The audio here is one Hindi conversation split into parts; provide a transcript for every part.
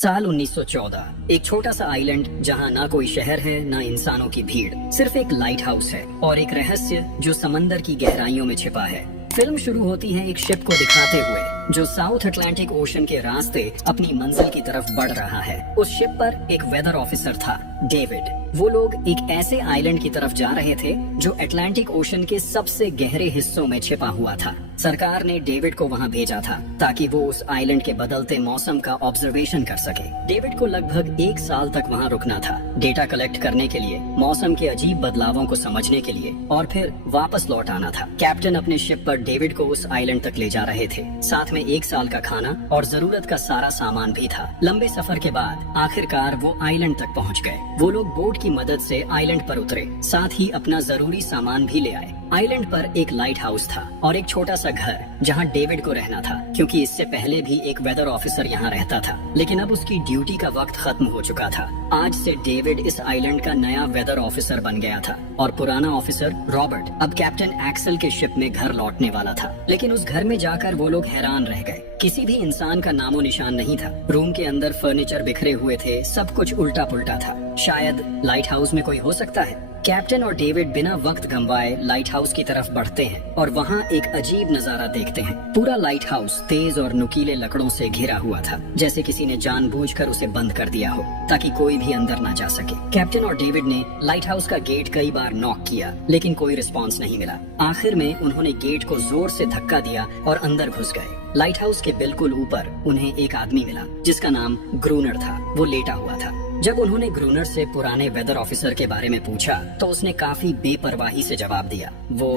साल 1914। एक छोटा सा आइलैंड जहां ना कोई शहर है ना इंसानों की भीड़, सिर्फ एक लाइट हाउस है और एक रहस्य जो समंदर की गहराइयों में छिपा है। फिल्म शुरू होती है एक शिप को दिखाते हुए जो साउथ अटलांटिक ओशन के रास्ते अपनी मंजिल की तरफ बढ़ रहा है। उस शिप पर एक वेदर ऑफिसर था, डेविड। वो लोग एक ऐसे आइलैंड की तरफ जा रहे थे जो अटलांटिक ओशन के सबसे गहरे हिस्सों में छिपा हुआ था। सरकार ने डेविड को वहां भेजा था ताकि वो उस आइलैंड के बदलते मौसम का ऑब्जर्वेशन कर सके। डेविड को लगभग 1 साल तक वहां रुकना था, डेटा कलेक्ट करने के लिए, मौसम के अजीब बदलावों को समझने के लिए और फिर वापस लौट आना था। कैप्टन अपने शिप पर डेविड को उस आइलैंड तक ले जा रहे थे, साथ में 1 साल का खाना और जरूरत का सारा सामान भी था। लंबे सफर के बाद आखिरकार वो आइलैंड तक पहुंच गए। वो लोग बोट की मदद से आइलैंड पर उतरे, साथ ही अपना जरूरी सामान भी ले आए। आइलैंड पर एक लाइट हाउस था और एक छोटा सा घर जहां डेविड को रहना था, क्योंकि इससे पहले भी एक वेदर ऑफिसर यहाँ रहता था, लेकिन अब उसकी ड्यूटी का वक्त खत्म हो चुका था। आज से डेविड इस आइलैंड का नया वेदर ऑफिसर बन गया था और पुराना ऑफिसर रॉबर्ट अब कैप्टन एक्सेल के शिप में घर लौटने वाला था। लेकिन उस घर में जाकर वो लोग हैरान रह गए। किसी भी इंसान का नामो निशान नहीं था। रूम के अंदर फर्नीचर बिखरे हुए थे, सब कुछ उल्टा पुल्टा था। शायद लाइट हाउस में कोई हो सकता है। कैप्टन और डेविड बिना वक्त गंवाए लाइट हाउस की तरफ बढ़ते हैं और वहाँ एक अजीब नजारा देखते हैं। पूरा लाइट हाउस तेज और नुकीले लकड़ों से घिरा हुआ था, जैसे किसी ने जानबूझकर उसे बंद कर दिया हो ताकि कोई भी अंदर ना जा सके। कैप्टन और डेविड ने लाइट हाउस का गेट कई बार नॉक किया, लेकिन कोई रिस्पॉन्स नहीं मिला। आखिर में उन्होंने गेट को जोर से धक्का दिया और अंदर घुस गए। लाइट हाउस के बिल्कुल ऊपर उन्हें एक आदमी मिला जिसका नाम ग्रूनर था। वो लेटा हुआ था। जब उन्होंने ग्रूनर से पुराने वेदर ऑफिसर के बारे में पूछा तो उसने काफी बेपरवाही से जवाब दिया, वो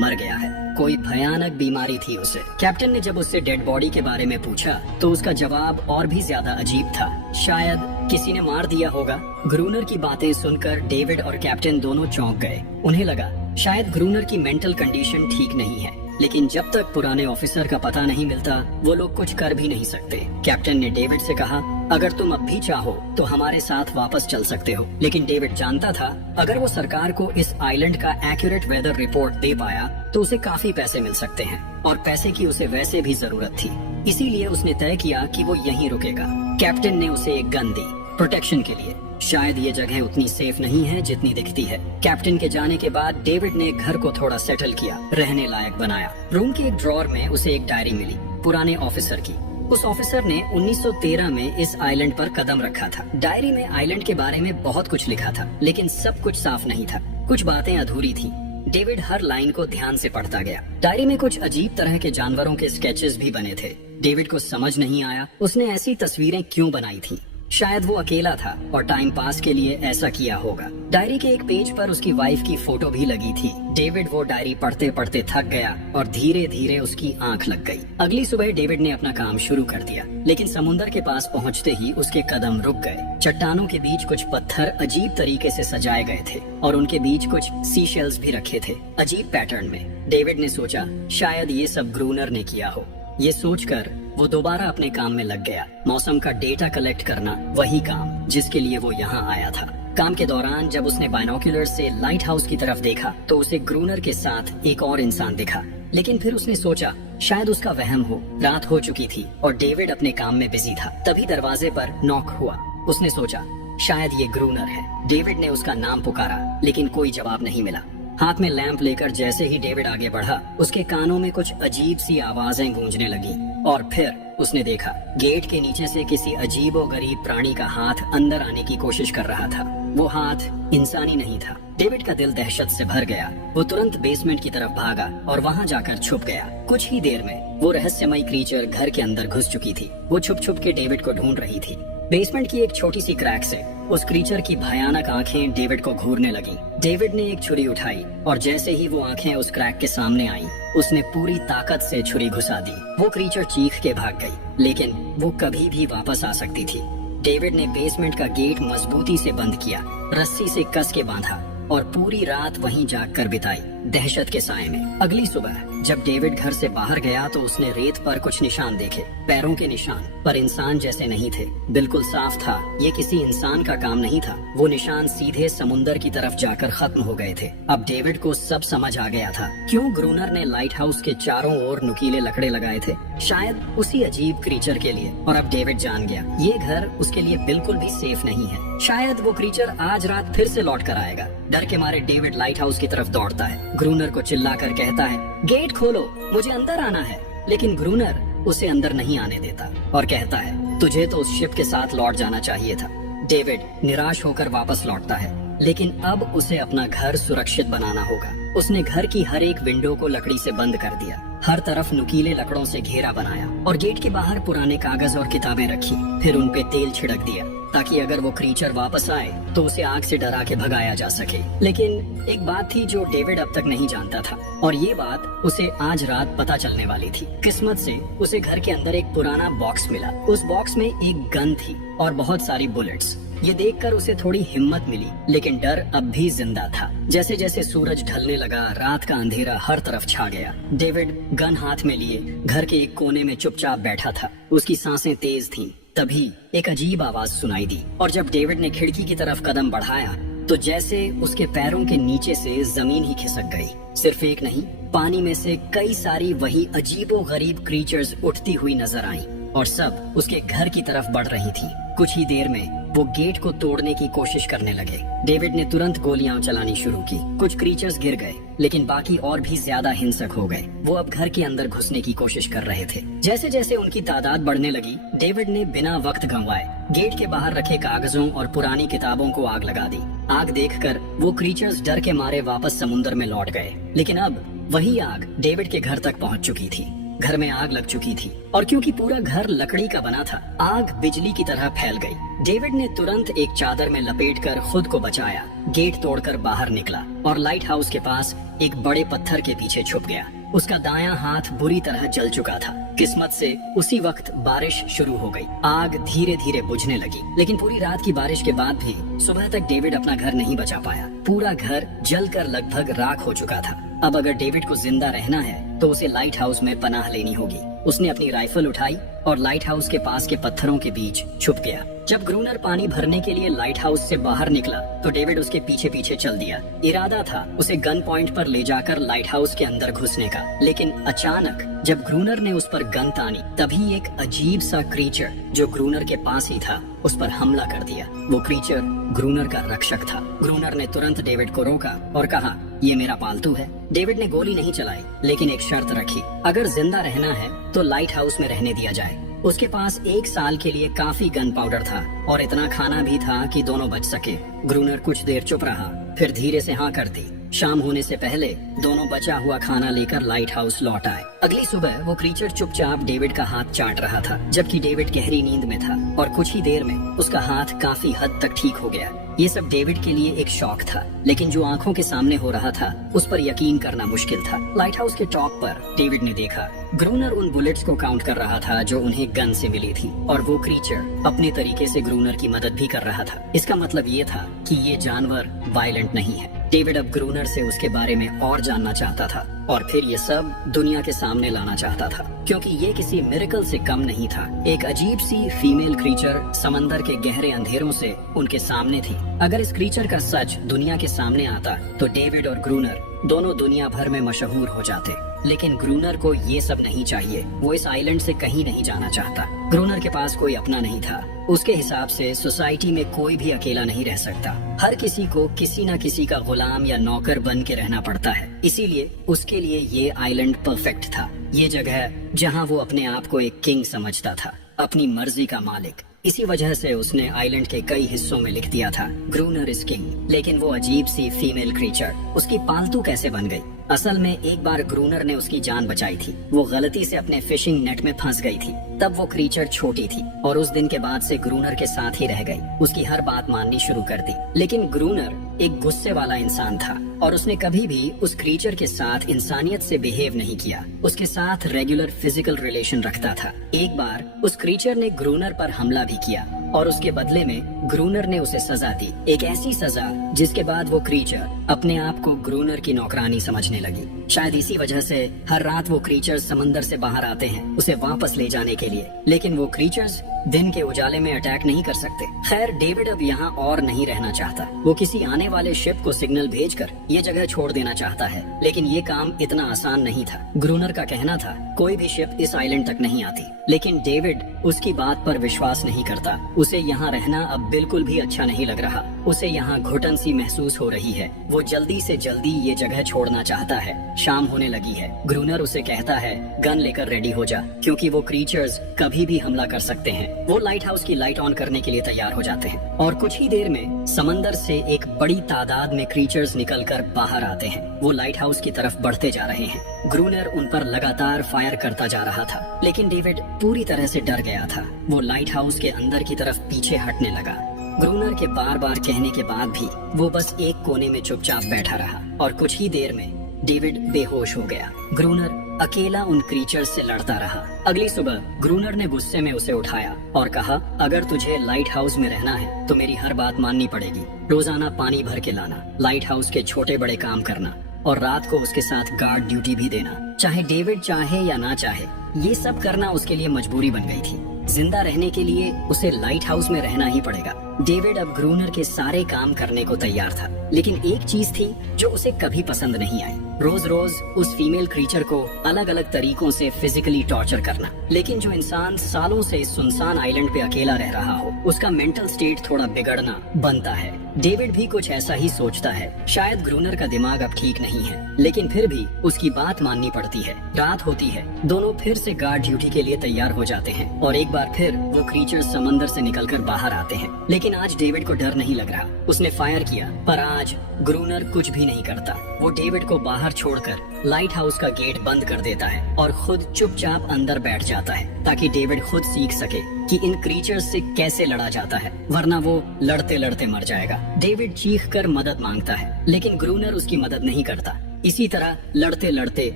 मर गया है, कोई भयानक बीमारी थी उसे। कैप्टन ने जब उससे डेड बॉडी के बारे में पूछा तो उसका जवाब और भी ज्यादा अजीब था, शायद किसी ने मार दिया होगा। ग्रूनर की बातें सुनकर डेविड और कैप्टन दोनों चौंक गए। उन्हें लगा शायद ग्रूनर की मेंटल कंडीशन ठीक नहीं है, लेकिन जब तक पुराने ऑफिसर का पता नहीं मिलता वो लोग कुछ कर भी नहीं सकते। कैप्टन ने डेविड से कहा, अगर तुम अब भी चाहो तो हमारे साथ वापस चल सकते हो। लेकिन डेविड जानता था अगर वो सरकार को इस आइलैंड का एक्यूरेट वेदर रिपोर्ट दे पाया तो उसे काफी पैसे मिल सकते हैं और पैसे की उसे वैसे भी जरूरत थी। इसीलिए उसने तय किया कि वो यहीं रुकेगा। कैप्टन ने उसे एक गन दी प्रोटेक्शन के लिए। शायद ये जगह उतनी सेफ नहीं है जितनी दिखती है। कैप्टन के जाने के बाद डेविड ने घर को थोड़ा सेटल किया, रहने लायक बनाया। रूम के एक ड्रॉर में उसे एक डायरी मिली पुराने ऑफिसर की। उस ऑफिसर ने 1913 में इस आइलैंड पर कदम रखा था। डायरी में आइलैंड के बारे में बहुत कुछ लिखा था, लेकिन सब कुछ साफ नहीं था। कुछ बातें अधूरी थी। डेविड हर लाइन को ध्यान से पढ़ता गया। डायरी में कुछ अजीब तरह के जानवरों के स्केचेस भी बने थे। डेविड को समझ नहीं आया उसने ऐसी तस्वीरें क्यों बनाई थी। शायद वो अकेला था और टाइम पास के लिए ऐसा किया होगा। डायरी के एक पेज पर उसकी वाइफ की फोटो भी लगी थी। डेविड वो डायरी पढ़ते पढ़ते थक गया और धीरे धीरे उसकी आंख लग गई। अगली सुबह डेविड ने अपना काम शुरू कर दिया, लेकिन समुंदर के पास पहुंचते ही उसके कदम रुक गए। चट्टानों के बीच कुछ पत्थर अजीब तरीके से सजाए गए थे और उनके बीच कुछ सी शेल्स भी रखे थे, अजीब पैटर्न में। डेविड ने सोचा शायद ये सब ग्रूनर ने किया हो। ये सोचकर वो दोबारा अपने काम में लग गया। मौसम का डेटा कलेक्ट करना, वही काम जिसके लिए वो यहाँ आया था। काम के दौरान जब उसने बाइनोक्यूलर से लाइट हाउस की तरफ देखा तो उसे ग्रूनर के साथ एक और इंसान दिखा, लेकिन फिर उसने सोचा शायद उसका वहम हो। रात हो चुकी थी और डेविड अपने काम में बिजी था। तभी दरवाजे पर नॉक हुआ। उसने सोचा शायद ये ग्रूनर है। डेविड ने उसका नाम पुकारा, लेकिन कोई जवाब नहीं मिला। हाथ में लैंप लेकर जैसे ही डेविड आगे बढ़ा उसके कानों में कुछ अजीब सी आवाजें गूंजने लगी और फिर उसने देखा गेट के नीचे से किसी अजीबोगरीब प्राणी का हाथ अंदर आने की कोशिश कर रहा था। वो हाथ इंसानी नहीं था। डेविड का दिल दहशत से भर गया। वो तुरंत बेसमेंट की तरफ भागा और वहाँ जाकर छुप गया। कुछ ही देर में वो रहस्यमयी क्रीचर घर के अंदर घुस चुकी थी। वो छुप छुप के डेविड को ढूंढ रही थी। बेसमेंट की एक छोटी सी क्रैक से उस क्रीचर की भयानक आंखें डेविड को घूरने लगी। डेविड ने एक छुरी उठाई और जैसे ही वो आंखें उस क्रैक के सामने आईं, उसने पूरी ताकत से छुरी घुसा दी। वो क्रीचर चीख के भाग गई, लेकिन वो कभी भी वापस आ सकती थी। डेविड ने बेसमेंट का गेट मजबूती से बंद किया, रस्सी से कस के बांधा और पूरी रात वहीं जागकर बिताई। दहशत के साए में। अगली सुबह जब डेविड घर से बाहर गया तो उसने रेत पर कुछ निशान देखे, पैरों के निशान, पर इंसान जैसे नहीं थे। बिल्कुल साफ था ये किसी इंसान का काम नहीं था। वो निशान सीधे समुंदर की तरफ जाकर खत्म हो गए थे। अब डेविड को सब समझ आ गया था क्यों ग्रूनर ने लाइट हाउस के चारों ओर नुकीले लकड़े लगाए थे, शायद उसी अजीब क्रीचर के लिए। और अब डेविड जान गया ये घर उसके लिए बिल्कुल भी सेफ नहीं है। शायद वो क्रीचर आज रात फिर से लौट कर आएगा। डर के मारे डेविड लाइट हाउस की तरफ दौड़ता है। ग्रूनर को चिल्लाकर कहता है, गेट खोलो, मुझे अंदर आना है। लेकिन ग्रूनर उसे अंदर नहीं आने देता और कहता है, तुझे तो उस शिप के साथ लौट जाना चाहिए था। डेविड निराश होकर वापस लौटता है, लेकिन अब उसे अपना घर सुरक्षित बनाना होगा। उसने घर की हर एक विंडो को लकड़ी से बंद कर दिया, हर तरफ नुकीले लकड़ों से घेरा बनाया और गेट के बाहर पुराने कागज और किताबें रखी। फिर उन पे तेल छिड़क दिया ताकि अगर वो क्रीचर वापस आए तो उसे आग से डरा के भगाया जा सके। लेकिन एक बात थी जो डेविड अब तक नहीं जानता था, और ये बात उसे आज रात पता चलने वाली थी। किस्मत से उसे घर के अंदर एक पुराना बॉक्स मिला। उस बॉक्स में एक गन थी और बहुत सारी बुलेट्स। ये देखकर उसे थोड़ी हिम्मत मिली, लेकिन डर अब भी जिंदा था। जैसे जैसे सूरज ढलने लगा, रात का अंधेरा हर तरफ छा गया। डेविड गन हाथ में लिए घर के एक कोने में चुपचाप बैठा था। उसकी सांसें तेज थीं। तभी एक अजीब आवाज सुनाई दी, और जब डेविड ने खिड़की की तरफ कदम बढ़ाया तो जैसे उसके पैरों के नीचे से जमीन ही खिसक गई। सिर्फ एक नहीं, पानी में से कई सारी वही अजीबो गरीब क्रीचर्स उठती हुई नजर आईं, और सब उसके घर की तरफ बढ़ रही थी। कुछ ही देर में वो गेट को तोड़ने की कोशिश करने लगे। डेविड ने तुरंत गोलियां चलानी शुरू की। कुछ क्रीचर्स गिर गए, लेकिन बाकी और भी ज्यादा हिंसक हो गए। वो अब घर के अंदर घुसने की कोशिश कर रहे थे। जैसे जैसे उनकी तादाद बढ़ने लगी, डेविड ने बिना वक्त गंवाए गेट के बाहर रखे कागजों और पुरानी किताबों को आग लगा दी। आग देखकर वो क्रीचर्स डर के मारे वापस समुंदर में लौट गए। लेकिन अब वही आग डेविड के घर तक पहुंच चुकी थी। घर में आग लग चुकी थी, और क्योंकि पूरा घर लकड़ी का बना था, आग बिजली की तरह फैल गई। डेविड ने तुरंत एक चादर में लपेटकर खुद को बचाया, गेट तोड़कर बाहर निकला और लाइट हाउस के पास एक बड़े पत्थर के पीछे छुप गया। उसका दायां हाथ बुरी तरह जल चुका था। किस्मत से उसी वक्त बारिश शुरू हो गई। आग धीरे धीरे बुझने लगी, लेकिन पूरी रात की बारिश के बाद भी सुबह तक डेविड अपना घर नहीं बचा पाया। पूरा घर जलकर लगभग राख हो चुका था। अब अगर डेविड को जिंदा रहना है तो उसे लाइट हाउस में पनाह लेनी होगी। उसने अपनी राइफल उठाई और लाइट हाउस के पास के पत्थरों के बीच छुप गया। जब ग्रूनर पानी भरने के लिए लाइट हाउस से बाहर निकला तो डेविड उसके पीछे पीछे चल दिया। इरादा था उसे गन पॉइंट पर ले जाकर लाइट हाउस के अंदर घुसने का, लेकिन अचानक जब ग्रूनर ने उस पर गन तानी, तभी एक अजीब सा क्रीचर जो ग्रूनर के पास ही था उस पर हमला कर दिया। वो क्रीचर ग्रूनर का रक्षक था। ग्रूनर ने तुरंत डेविड को रोका और कहा, ये मेरा पालतू है। डेविड ने गोली नहीं चलाई, लेकिन एक शर्त रखी, अगर जिंदा रहना है तो लाइट हाउस में रहने दिया जाए। उसके पास 1 साल के लिए काफी गन पाउडर था और इतना खाना भी था कि दोनों बच सके। ग्रूनर कुछ देर चुप रहा, फिर धीरे से हाँ कर दी। शाम होने से पहले दोनों बचा हुआ खाना लेकर लाइट हाउस लौट आए। अगली सुबह वो क्रीचर चुपचाप डेविड का हाथ चाट रहा था, जबकि डेविड गहरी नींद में था, और कुछ ही देर में उसका हाथ काफी हद तक ठीक हो गया। ये सब डेविड के लिए एक शौक था, लेकिन जो आंखों के सामने हो रहा था उस पर यकीन करना मुश्किल था। लाइट हाउस के टॉप पर डेविड ने देखा ग्रूनर उन बुलेट्स को काउंट कर रहा था जो उन्हें गन से मिली थी, और वो क्रीचर अपने तरीके से ग्रूनर की मदद भी कर रहा था। इसका मतलब ये था कि ये जानवर वायलेंट नहीं है। डेविड अब ग्रूनर से उसके बारे में और जानना चाहता था, और फिर ये सब दुनिया के सामने लाना चाहता था, क्योंकि ये किसी मिरेकल से कम नहीं था। एक अजीब सी फीमेल क्रीचर समंदर के गहरे अंधेरों से उनके सामने थी। अगर इस क्रीचर का सच दुनिया के सामने आता तो डेविड और ग्रूनर दोनों दुनिया भर में मशहूर हो जाते। लेकिन ग्रूनर को ये सब नहीं चाहिए। वो इस आइलैंड से कहीं नहीं जाना चाहता। ग्रूनर के पास कोई अपना नहीं था। उसके हिसाब से सोसाइटी में कोई भी अकेला नहीं रह सकता। हर किसी को किसी न किसी का गुलाम या नौकर बन के रहना पड़ता है। इसीलिए उसके लिए ये आइलैंड परफेक्ट था। ये जगह जहाँ वो अपने आप को एक किंग समझता था, अपनी मर्जी का मालिक। इसी वजह से उसने आइलैंड के कई हिस्सों में लिख दिया था, ग्रूनर इज किंग। लेकिन वो अजीब सी फीमेल क्रीचर उसकी पालतू कैसे बन गई? असल में एक बार ग्रूनर ने उसकी जान बचाई थी। वो गलती से अपने फिशिंग नेट में फंस गई थी। तब वो क्रीचर छोटी थी और उस दिन के बाद से ग्रूनर के साथ ही रह गई। उसकी हर बात माननी शुरू कर दी। लेकिन ग्रूनर एक गुस्से वाला इंसान था और उसने कभी भी उस क्रीचर के साथ इंसानियत से बिहेव नहीं किया। उसके साथ रेगुलर फिजिकल रिलेशन रखता था। एक बार उस क्रीचर ने ग्रूनर पर हमला भी किया और उसके बदले में ग्रूनर ने उसे सजा दी, एक ऐसी सजा जिसके बाद वो क्रीचर अपने आप को ग्रूनर की नौकरानी समझने लगी। शायद इसी वजह से हर रात वो क्रीचर्स समंदर से बाहर आते हैं उसे वापस ले जाने के लिए, लेकिन वो क्रीचर्स दिन के उजाले में अटैक नहीं कर सकते। खैर, डेविड अब यहाँ और नहीं रहना चाहता। वो किसी आने वाले शिप को सिग्नल भेजकर ये जगह छोड़ देना चाहता है, लेकिन ये काम इतना आसान नहीं था। ग्रूनर का कहना था कोई भी शिप इस आइलैंड तक नहीं आती, लेकिन डेविड उसकी बात पर विश्वास नहीं करता। उसे यहाँ रहना अब बिल्कुल भी अच्छा नहीं लग रहा। उसे यहाँ घुटन सी महसूस हो रही है। वो जल्दी से जल्दी ये जगह छोड़ना चाहता है। शाम होने लगी है। ग्रूनर उसे कहता है गन लेकर रेडी हो जा, क्योंकि वो क्रीचर्स कभी भी हमला कर सकते हैं। वो लाइट हाउस की लाइट ऑन करने के लिए तैयार हो जाते हैं और कुछ ही देर में समंदर से एक बड़ी तादाद में क्रीचर्स निकलकर बाहर आते हैं। वो लाइट हाउस की तरफ बढ़ते जा रहे हैं। ग्रूनर उन पर लगातार फायर करता जा रहा था, लेकिन डेविड पूरी तरह से डर गया था। वो लाइट हाउस के अंदर की तरफ पीछे हटने लगा। ग्रूनर के बार बार कहने के बाद भी वो बस एक कोने में चुपचाप बैठा रहा और कुछ ही देर में डेविड बेहोश हो गया। ग्रूनर अकेला उन क्रीचर्स से लड़ता रहा। अगली सुबह ग्रूनर ने गुस्से में उसे उठाया और कहा, अगर तुझे लाइट हाउस में रहना है तो मेरी हर बात माननी पड़ेगी। रोजाना पानी भर के लाना, लाइट हाउस के छोटे बड़े काम करना और रात को उसके साथ गार्ड ड्यूटी भी देना। चाहे डेविड चाहे या ना चाहे, ये सब करना उसके लिए मजबूरी बन गई थी। जिंदा रहने के लिए उसे लाइट हाउस में रहना ही पड़ेगा। डेविड अब ग्रूनर के सारे काम करने को तैयार था, लेकिन एक चीज थी जो उसे कभी पसंद नहीं आई। रोज रोज उस फीमेल क्रीचर को अलग अलग तरीकों से फिजिकली टॉर्चर करना। लेकिन जो इंसान सालों से इस सुनसान आइलैंड पे अकेला रह रहा हो, उसका मेंटल स्टेट थोड़ा बिगड़ना बनता है। डेविड भी कुछ ऐसा ही सोचता है। शायद ग्रूनर का दिमाग अब ठीक नहीं है, लेकिन फिर भी उसकी बात माननी पड़ती है। रात होती है, दोनों फिर से गार्ड ड्यूटी के लिए तैयार हो जाते हैं और एक बार फिर वो क्रीचर्स समंदर से निकलकर बाहर आते हैं। लेकिन आज डेविड को डर नहीं लग रहा। उसने फायर किया, पर आज ग्रूनर कुछ भी नहीं करता। वो डेविड को बाहर छोड़कर लाइट हाउस का गेट बंद कर देता है और खुद चुपचाप अंदर बैठ जाता है, ताकि डेविड खुद सीख सके कि इन क्रीचर्स से कैसे लड़ा जाता है, वरना वो लड़ते लड़ते मर जाएगा। डेविड चीख कर मदद मांगता है, लेकिन ग्रूनर उसकी मदद नहीं करता। इसी तरह लड़ते लड़ते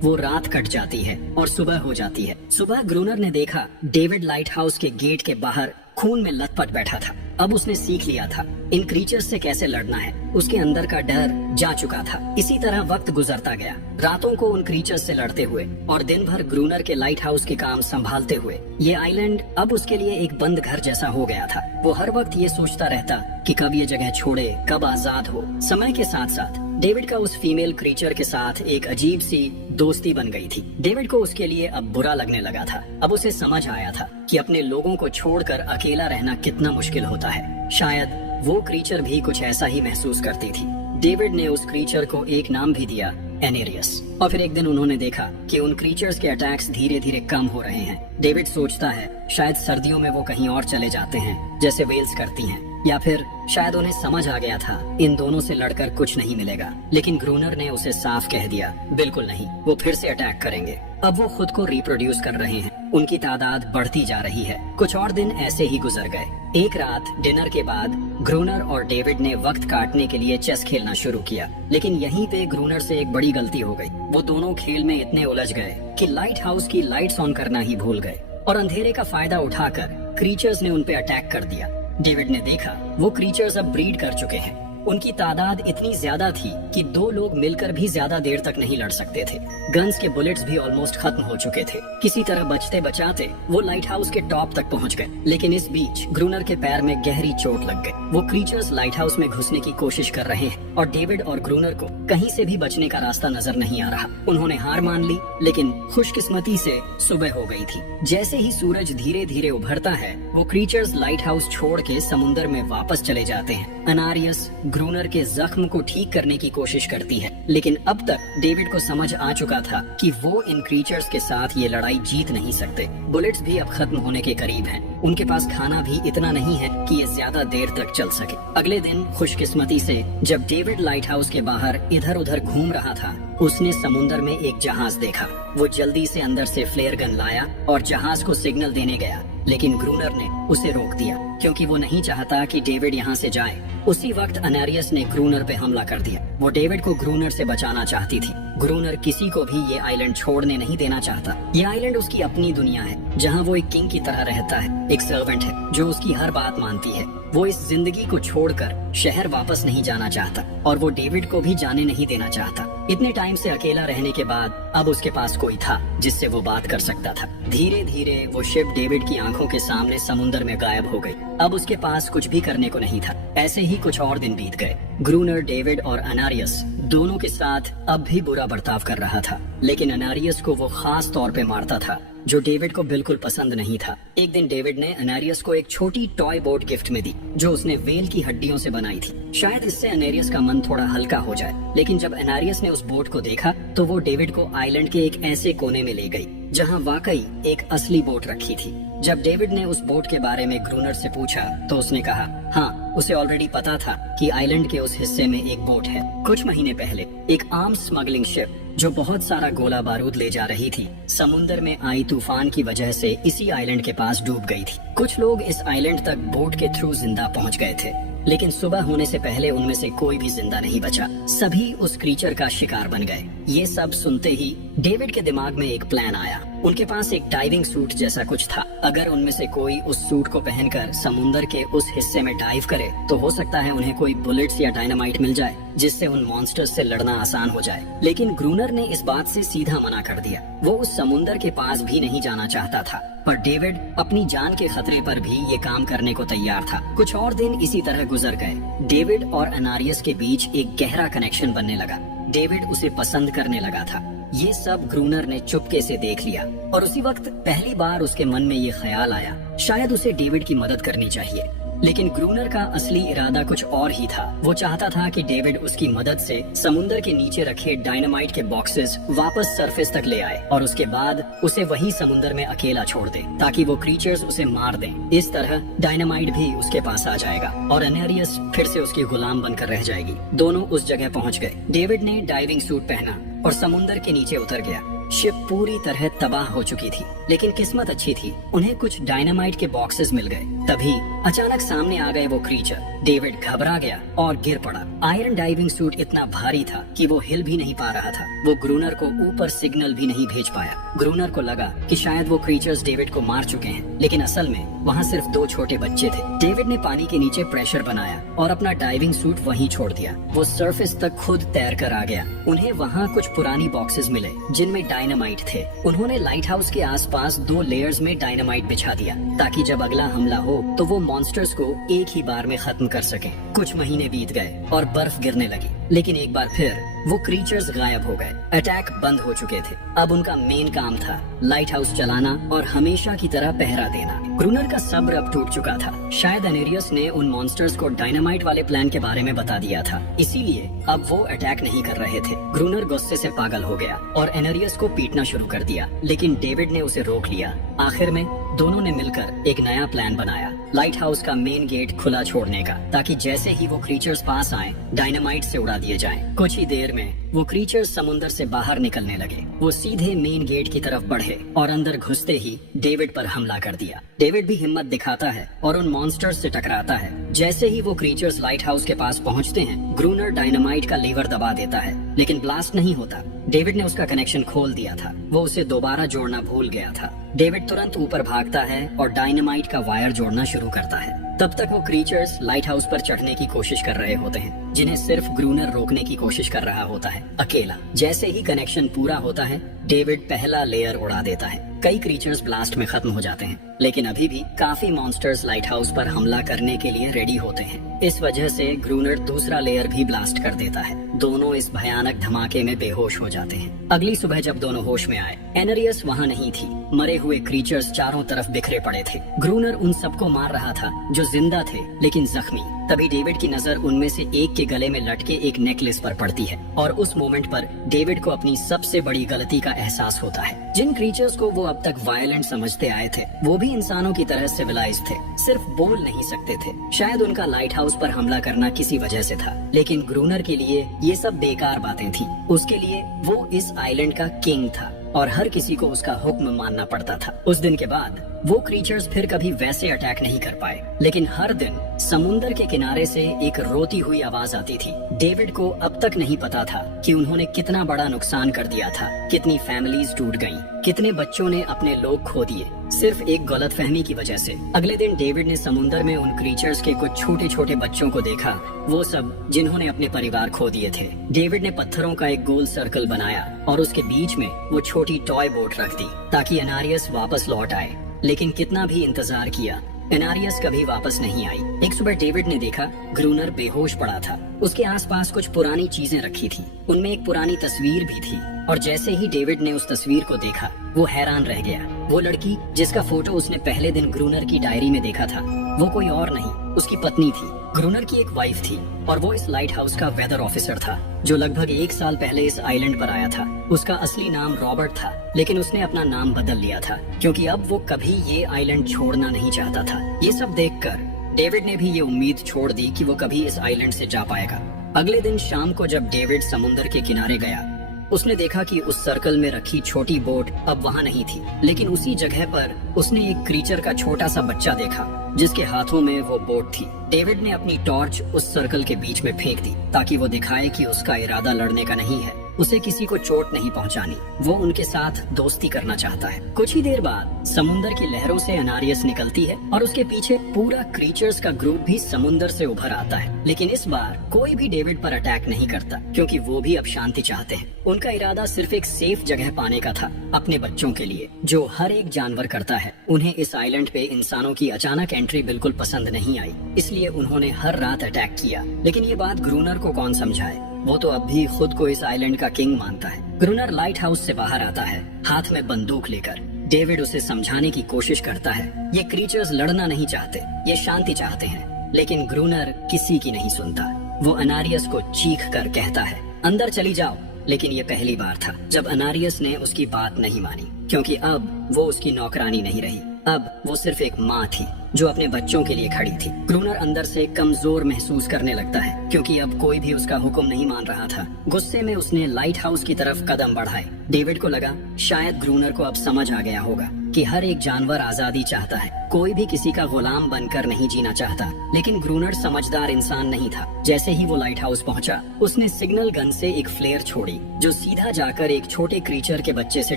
वो रात कट जाती है और सुबह हो जाती है। सुबह ग्रूनर ने देखा डेविड लाइट हाउस के गेट के बाहर खून में लथपथ बैठा था। अब उसने सीख लिया था इन क्रीचर्स से कैसे लड़ना है। उसके अंदर का डर जा चुका था। इसी तरह वक्त गुजरता गया, रातों को उन क्रीचर्स से लड़ते हुए और दिन भर ग्रूनर के लाइट हाउस के काम संभालते हुए। ये आइलैंड अब उसके लिए एक बंद घर जैसा हो गया था। वो हर वक्त ये सोचता रहता कि कब ये जगह छोड़े, कब आजाद हो। समय के साथ साथ डेविड का उस फीमेल क्रीचर के साथ एक अजीब सी दोस्ती बन गई थी। डेविड को उसके लिए अब बुरा लगने लगा था। अब उसे समझ आया था कि अपने लोगों को छोड़कर अकेला रहना कितना मुश्किल होता है। शायद वो क्रीचर भी कुछ ऐसा ही महसूस करती थी। डेविड ने उस क्रीचर को एक नाम भी दिया, एनेरियस। और फिर एक दिन उन्होंने देखा कि उन क्रीचर्स के अटैक्स धीरे धीरे कम हो रहे हैं। डेविड सोचता है शायद सर्दियों में वो कहीं और चले जाते हैं, जैसे वेल्स करती हैं, या फिर शायद उन्हें समझ आ गया था इन दोनों से लड़कर कुछ नहीं मिलेगा। लेकिन ग्रूनर ने उसे साफ कह दिया, बिल्कुल नहीं, वो फिर से अटैक करेंगे। अब वो खुद को रिप्रोड्यूस कर रहे हैं, उनकी तादाद बढ़ती जा रही है। कुछ और दिन ऐसे ही गुजर गए। एक रात डिनर के बाद ग्रूनर और डेविड ने वक्त काटने के लिए चेस खेलना शुरू किया, लेकिन यहीं पे ग्रूनर से एक बड़ी गलती हो गई। वो दोनों खेल में इतने उलझ गए कि लाइट हाउस की लाइट्स ऑन करना ही भूल गए और अंधेरे का फायदा उठाकर क्रीचर्स ने उन पे अटैक कर दिया। डेविड ने देखा वो क्रीचर्स अब ब्रीड कर चुके हैं। उनकी तादाद इतनी ज्यादा थी कि दो लोग मिलकर भी ज्यादा देर तक नहीं लड़ सकते थे। गन्स के बुलेट्स भी ऑलमोस्ट खत्म हो चुके थे। किसी तरह बचते बचाते वो लाइट हाउस के टॉप तक पहुंच गए, लेकिन इस बीच ग्रूनर के पैर में गहरी चोट लग गई। वो क्रीचर्स लाइट हाउस में घुसने की कोशिश कर रहे हैं और डेविड और ग्रूनर को कहीं से भी बचने का रास्ता नजर नहीं आ रहा। उन्होंने हार मान ली, लेकिन खुशकिस्मती से सुबह हो गई थी। जैसे ही सूरज धीरे धीरे उभरता है, वो क्रीचर्स लाइट हाउस छोड़ के समुद्र में वापस चले जाते हैं। अनारियस ग्रूनर के जख्म को ठीक करने की कोशिश करती है, लेकिन अब तक डेविड को समझ आ चुका था कि वो इन क्रीचर्स के साथ ये लड़ाई जीत नहीं सकते। बुलेट्स भी अब खत्म होने के करीब हैं। उनके पास खाना भी इतना नहीं है कि ये ज्यादा देर तक चल सके। अगले दिन खुशकिस्मती से जब डेविड लाइट हाउस के बाहर इधर उधर घूम रहा था, उसने समुद्र में एक जहाज देखा। वो जल्दी से अंदर से फ्लेयर गन लाया और जहाज को सिग्नल देने गया, लेकिन ग्रूनर ने उसे रोक दिया क्योंकि वो नहीं चाहता कि डेविड यहाँ से जाए। उसी वक्त अनारियस ने ग्रूनर पे हमला कर दिया। वो डेविड को ग्रूनर से बचाना चाहती थी। ग्रूनर किसी को भी ये आइलैंड छोड़ने नहीं देना चाहता। ये आइलैंड उसकी अपनी दुनिया है, जहाँ वो एक किंग की तरह रहता है। एक सर्वेंट है जो उसकी हर बात मानती है। वो इस जिंदगी को छोड़कर शहर वापस नहीं जाना चाहता और वो डेविड को भी जाने नहीं देना चाहता। इतने टाइम से अकेला रहने के बाद अब उसके पास कोई था जिससे वो बात कर सकता था। धीरे धीरे वो शिप डेविड की आंखों के सामने समुद्र में गायब हो गई। अब उसके पास कुछ भी करने को नहीं था। ऐसे ही कुछ और दिन बीत गए। ग्रूनर, डेविड और अनारियस दोनों के साथ अब भी बुरा बर्ताव कर रहा था, लेकिन अनारियस को वो खास तौर पे मारता था, जो डेविड को बिल्कुल पसंद नहीं था। एक दिन डेविड ने अनारियस को एक छोटी टॉय बोट गिफ्ट में दी, जो उसने वेल की हड्डियों से बनाई थी। शायद इससे अनारियस का मन थोड़ा हल्का हो जाए। लेकिन जब अनारियस ने उस बोट को देखा तो वो डेविड को आइलैंड के एक ऐसे कोने में ले गई जहाँ वाकई एक असली बोट रखी थी। जब डेविड ने उस बोट के बारे में ग्रूनर से पूछा तो उसने कहा हाँ, उसे ऑलरेडी पता था कि आइलैंड के उस हिस्से में एक बोट है। कुछ महीने पहले एक आर्म्स स्मगलिंग शिप जो बहुत सारा गोला बारूद ले जा रही थी, समुद्र में आई तूफान की वजह से इसी आइलैंड के पास डूब गई थी। कुछ लोग इस आइलैंड तक बोट के थ्रू जिंदा पहुंच गए थे, लेकिन सुबह होने से पहले उनमें से कोई भी जिंदा नहीं बचा। सभी उस क्रीचर का शिकार बन गए। ये सब सुनते ही डेविड के दिमाग में एक प्लान आया। उनके पास एक डाइविंग सूट जैसा कुछ था। अगर उनमें से कोई उस सूट को पहनकर समुद्र के उस हिस्से में डाइव करे तो हो सकता है उन्हें कोई बुलेट्स या डायनामाइट मिल जाए, जिससे उन मॉन्स्टर्स से लड़ना आसान हो जाए। लेकिन ग्रूनर ने इस बात से सीधा मना कर दिया। वो उस समुद्र के पास भी नहीं जाना चाहता था, पर डेविड अपनी जान के खतरे पर भी ये काम करने को तैयार था। कुछ और दिन इसी तरह गुजर गए। डेविड और अनारियस के बीच एक गहरा कनेक्शन बनने लगा। डेविड उसे पसंद करने लगा था। ये सब ग्रूनर ने चुपके से देख लिया और उसी वक्त पहली बार उसके मन में ये ख्याल आया, शायद उसे डेविड की मदद करनी चाहिए। लेकिन ग्रूनर का असली इरादा कुछ और ही था। वो चाहता था कि डेविड उसकी मदद से समुद्र के नीचे रखे डायनामाइट के बॉक्सेस वापस सरफेस तक ले आए और उसके बाद उसे वही समुद्र में अकेला छोड़ दे, ताकि वो क्रीचर्स उसे मार दें। इस तरह डायनामाइट भी उसके पास आ जाएगा और अनारियस फिर से उसकी गुलाम बनकर रह जाएगी। दोनों उस जगह पहुंच गए। डेविड ने डाइविंग सूट पहना और समुद्र के नीचे उतर गया। शिप पूरी तरह तबाह हो चुकी थी, लेकिन किस्मत अच्छी थी, उन्हें कुछ डायनामाइट के बॉक्सेस मिल गए। तभी अचानक सामने आ गए वो क्रीचर। डेविड घबरा गया और गिर पड़ा। आयरन डाइविंग सूट इतना भारी था कि वो हिल भी नहीं पा रहा था। वो ग्रूनर को ऊपर सिग्नल भी नहीं भेज पाया। ग्रूनर को लगा कि शायद वो क्रीचर्स डेविड को मार चुके हैं, लेकिन असल में वहाँ सिर्फ 2 छोटे बच्चे थे। डेविड ने पानी के नीचे प्रेशर बनाया और अपना डाइविंग सूट वहीं छोड़ दिया। वो सरफेस तक खुद तैर कर आ गया। उन्हें वहाँ कुछ पुरानी बॉक्सेस मिले जिनमें डायनामाइट थे। उन्होंने लाइट हाउस के आसपास 2 लेयर्स में डायनामाइट बिछा दिया, ताकि जब अगला हमला हो तो वो मॉन्स्टर्स को एक ही बार में खत्म कर सके। कुछ महीने बीत गए और बर्फ गिरने लगी, लेकिन एक बार फिर वो क्रीचर्स गायब हो गए। अटैक बंद हो चुके थे। अब उनका मेन काम था लाइट हाउस चलाना और हमेशा की तरह पहरा देना। ग्रूनर का सब्र अब टूट चुका था। शायद अनेरियस ने उन मॉन्स्टर्स को डायनामाइट वाले प्लान के बारे में बता दिया था, इसीलिए अब वो अटैक नहीं कर रहे थे। ग्रूनर गुस्से से पागल हो गया और एनेरियस को पीटना शुरू कर दिया, लेकिन डेविड ने उसे रोक लिया। आखिर में दोनों ने मिलकर एक नया प्लान बनाया, लाइट हाउस का मेन गेट खुला छोड़ने का, ताकि जैसे ही वो क्रीचर्स पास आए डायनामाइट से उड़ा दिए जाएं। कुछ ही देर में वो क्रीचर्स समुद्र से बाहर निकलने लगे। वो सीधे मेन गेट की तरफ बढ़े और अंदर घुसते ही डेविड पर हमला कर दिया। डेविड भी हिम्मत दिखाता है और उन मॉन्स्टर्स से टकराता है। जैसे ही वो क्रीचर्स लाइट हाउस के पास पहुंचते हैं, ग्रूनर डायनामाइट का लीवर दबा देता है, लेकिन ब्लास्ट नहीं होता। डेविड ने उसका कनेक्शन खोल दिया था। वो उसे दोबारा जोड़ना भूल गया था। डेविड तुरंत ऊपर भागता है और डायनामाइट का वायर जोड़ना शुरू करता है। तब तक वो क्रीचर्स लाइट हाउस पर चढ़ने की कोशिश कर रहे होते हैं, जिन्हें सिर्फ ग्रूनर रोकने की कोशिश कर रहा होता है, अकेला। जैसे ही कनेक्शन पूरा होता है, डेविड पहला लेयर उड़ा देता है। कई क्रीचर्स ब्लास्ट में खत्म हो जाते हैं, लेकिन अभी भी काफी मॉन्स्टर्स लाइट हाउस पर हमला करने के लिए रेडी होते हैं। इस वजह से ग्रूनर दूसरा लेयर भी ब्लास्ट कर देता है। दोनों इस भयानक धमाके में बेहोश हो जाते हैं। अगली सुबह जब दोनों होश में आए, एनेरियस वहाँ नहीं थी। मरे हुए क्रीचर्स चारों तरफ बिखरे पड़े थे। ग्रूनर उन सबको मार रहा था जो जिंदा थे लेकिन जख्मी। तभी डेविड की नजर उनमें से एक के गले में लटके एक नेकलेस पर पड़ती है और उस मोमेंट पर डेविड को अपनी सबसे बड़ी गलती का एहसास होता है। जिन क्रीचर्स को वो अब तक वायलेंट समझते आए थे, वो भी इंसानों की तरह सिविलाइज्ड थे, सिर्फ बोल नहीं सकते थे। शायद उनका लाइट हाउस पर हमला करना किसी वजह से था, लेकिन ग्रूनर के लिए ये सब बेकार बातें थी। उसके लिए वो इस आइलैंड का किंग था और हर किसी को उसका हुक्म मानना पड़ता था। उस दिन के बाद वो क्रीचर्स फिर कभी वैसे अटैक नहीं कर पाए, लेकिन हर दिन समुंदर के किनारे से एक रोती हुई आवाज आती थी। डेविड को अब तक नहीं पता था कि उन्होंने कितना बड़ा नुकसान कर दिया था, कितनी फैमिलीज टूट गईं, कितने बच्चों ने अपने लोग खो दिए, सिर्फ एक गलतफहमी की वजह से। अगले दिन डेविड ने समुंदर में उन क्रीचर्स के कुछ छोटे छोटे बच्चों को देखा, वो सब जिन्होंने अपने परिवार खो दिए थे। डेविड ने पत्थरों का एक गोल सर्कल बनाया और उसके बीच में वो छोटी टॉय बोट रख दी ताकि एनारियस वापस लौट आए। लेकिन कितना भी इंतजार किया, एनारियस कभी वापस नहीं आई। एक सुबह डेविड ने देखा ग्रूनर बेहोश पड़ा था। उसके आसपास कुछ पुरानी चीजें रखी थी, उनमें एक पुरानी तस्वीर भी थी। और जैसे ही डेविड ने उस तस्वीर को देखा, वो हैरान रह गया। वो लड़की जिसका फोटो उसने पहले दिन ग्रूनर की डायरी में देखा था, वो कोई और नहीं, उसकी पत्नी थी। ग्रूनर की एक वाइफ थी और वो इस लाइट हाउस का वेदर ऑफिसर था जो लगभग 1 साल पहले इस आइलैंड पर आया था। उसका असली नाम रॉबर्ट था, लेकिन उसने अपना नाम बदल लिया था क्योंकि अब वो कभी ये आइलैंड छोड़ना नहीं चाहता था। ये सब देखकर डेविड ने भी ये उम्मीद छोड़ दी कि वो कभी इस आइलैंड से जा पाएगा। अगले दिन शाम को जब डेविड समुंदर के किनारे गया, उसने देखा कि उस सर्कल में रखी छोटी बोट अब वहाँ नहीं थी, लेकिन उसी जगह पर उसने एक क्रीचर का छोटा सा बच्चा देखा जिसके हाथों में वो बोट थी। डेविड ने अपनी टॉर्च उस सर्कल के बीच में फेंक दी ताकि वो दिखाए कि उसका इरादा लड़ने का नहीं है, उसे किसी को चोट नहीं पहुंचानी, वो उनके साथ दोस्ती करना चाहता है। कुछ ही देर बाद समुंदर की लहरों से एनारियस निकलती है और उसके पीछे पूरा क्रीचर्स का ग्रुप भी समुंदर से उभर आता है। लेकिन इस बार कोई भी डेविड पर अटैक नहीं करता क्योंकि वो भी अब शांति चाहते हैं। उनका इरादा सिर्फ एक सेफ जगह पाने का था, अपने बच्चों के लिए, जो हर एक जानवर करता है। उन्हें इस आइलैंड पे इंसानों की अचानक एंट्री बिल्कुल पसंद नहीं आई, इसलिए उन्होंने हर रात अटैक किया। लेकिन ये बात ग्रूनर को कौन समझाए, वो तो अब भी खुद को इस आइलैंड का किंग मानता है। ग्रूनर लाइट हाउस से बाहर आता है, हाथ में बंदूक लेकर। डेविड उसे समझाने की कोशिश करता है, ये क्रीचर्स लड़ना नहीं चाहते, ये शांति चाहते हैं। लेकिन ग्रूनर किसी की नहीं सुनता। वो एनारियस को चीख कर कहता है, अंदर चली जाओ। लेकिन ये पहली बार था जब एनारियस ने उसकी बात नहीं मानी, क्योंकि अब वो उसकी नौकरानी नहीं रही, अब वो सिर्फ एक माँ थी जो अपने बच्चों के लिए खड़ी थी। ग्रूनर अंदर से कमजोर महसूस करने लगता है क्योंकि अब कोई भी उसका हुक्म नहीं मान रहा था। गुस्से में उसने लाइट हाउस की तरफ कदम बढ़ाए। डेविड को लगा शायद ग्रूनर को अब समझ आ गया होगा कि हर एक जानवर आजादी चाहता है, कोई भी किसी का गुलाम बनकर नहीं जीना चाहता। लेकिन ग्रूनर समझदार इंसान नहीं था। जैसे ही वो लाइट हाउस पहुंचा, उसने सिग्नल गन से एक फ्लेयर छोड़ी जो सीधा जाकर एक छोटे क्रीचर के बच्चे से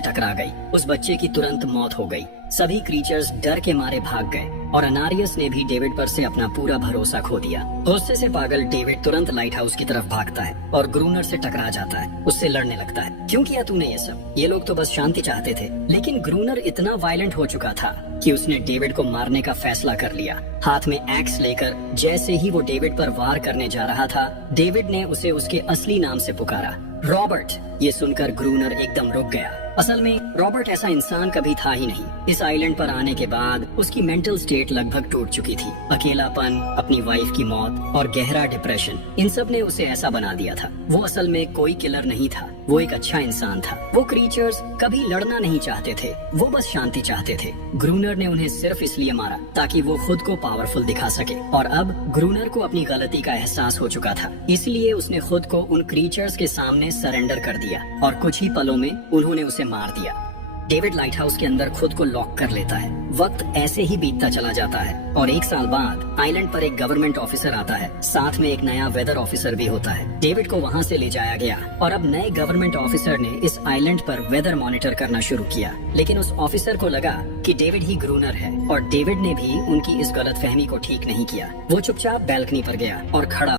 टकरा गई। उस बच्चे की तुरंत मौत हो गई। सभी क्रीचर्स डर के मारे भाग गए और एनारियस ने भी डेविड पर से अपना पूरा भरोसा खो दिया। गुस्से से पागल डेविड तुरंत लाइट हाउस की तरफ भागता है और ग्रूनर से टकरा जाता है, उससे लड़ने लगता है। क्यों किया तूने ये सब? ये लोग तो बस शांति चाहते थे। लेकिन ग्रूनर इतना वायलेंट हो चुका था कि उसने डेविड को मारने का फैसला कर लिया। हाथ में एक्स लेकर जैसे ही वो डेविड पर वार करने जा रहा था, डेविड ने उसे उसके असली नाम से पुकारा, रॉबर्ट। ये सुनकर ग्रूनर एकदम रुक गया। असल में रॉबर्ट ऐसा इंसान कभी था ही नहीं। इस आइलैंड पर आने के बाद उसकी मेंटल स्टेट लगभग टूट चुकी थी। अकेलापन, अपनी वाइफ की मौत और गहरा डिप्रेशन, इन सब ने उसे ऐसा बना दिया था। वो असल में कोई किलर नहीं था, वो एक अच्छा इंसान था। वो क्रीचर्स कभी लड़ना नहीं चाहते थे, वो बस शांति चाहते थे। ग्रूनर ने उन्हें सिर्फ इसलिए मारा ताकि वो खुद को पावरफुल दिखा सके। और अब ग्रूनर को अपनी गलती का एहसास हो चुका था, इसलिए उसने खुद को उन क्रीचर्स के सामने सरेंडर कर दिया और कुछ ही पलों में उन्होंने उसे मार दिया। डेविड लाइट हाउस के अंदर खुद को लॉक कर लेता है। वक्त ऐसे ही बीतता चला जाता है और 1 साल बाद आइलैंड पर एक गवर्नमेंट ऑफिसर आता है, साथ में एक नया वेदर ऑफिसर भी होता है। डेविड को वहाँ से ले जाया गया और अब नए गवर्नमेंट ऑफिसर ने इस आइलैंड पर वेदर मॉनिटर करना शुरू किया। लेकिन उस ऑफिसर को लगा कि डेविड ही ग्रूनर है और डेविड ने भी उनकी इस गलतफहमी को ठीक नहीं किया। वो चुपचाप बैल्कनी पर गया और खड़ा